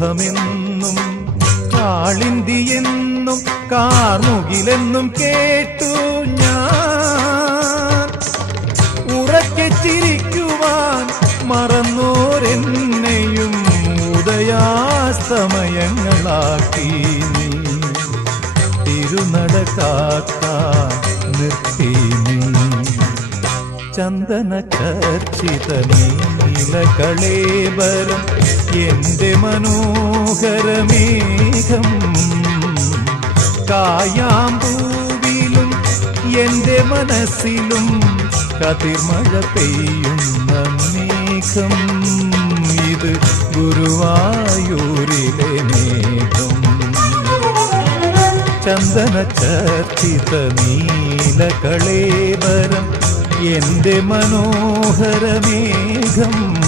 ശോഭമെന്നും കാളിന്തിയെന്നും കാർമുകിലെന്നും കേട്ടു ഞാൻ. ഉറക്കെ ചിരിക്കുവാൻ മറന്നോരെന്നെയും ഉദയാസ്തമയങ്ങളാക്കി നീ. തിരുനട കാക്കാൻ നിർത്തി നീ. ചന്ദന ചർച്ചിത നീലകളേബരം എന്റെ മനോഹരമേഘം. കായാമ്പൂവിലും എന്റെ മനസ്സിലും കതിർമഴ പെയ്യുന്ന മേഘം. ഇത് ഗുരുവായൂരിലെ മേഘം. ചന്ദന ചർച്ചിത നീലകളേബരം എന്റെ മനോഹരമേഘം.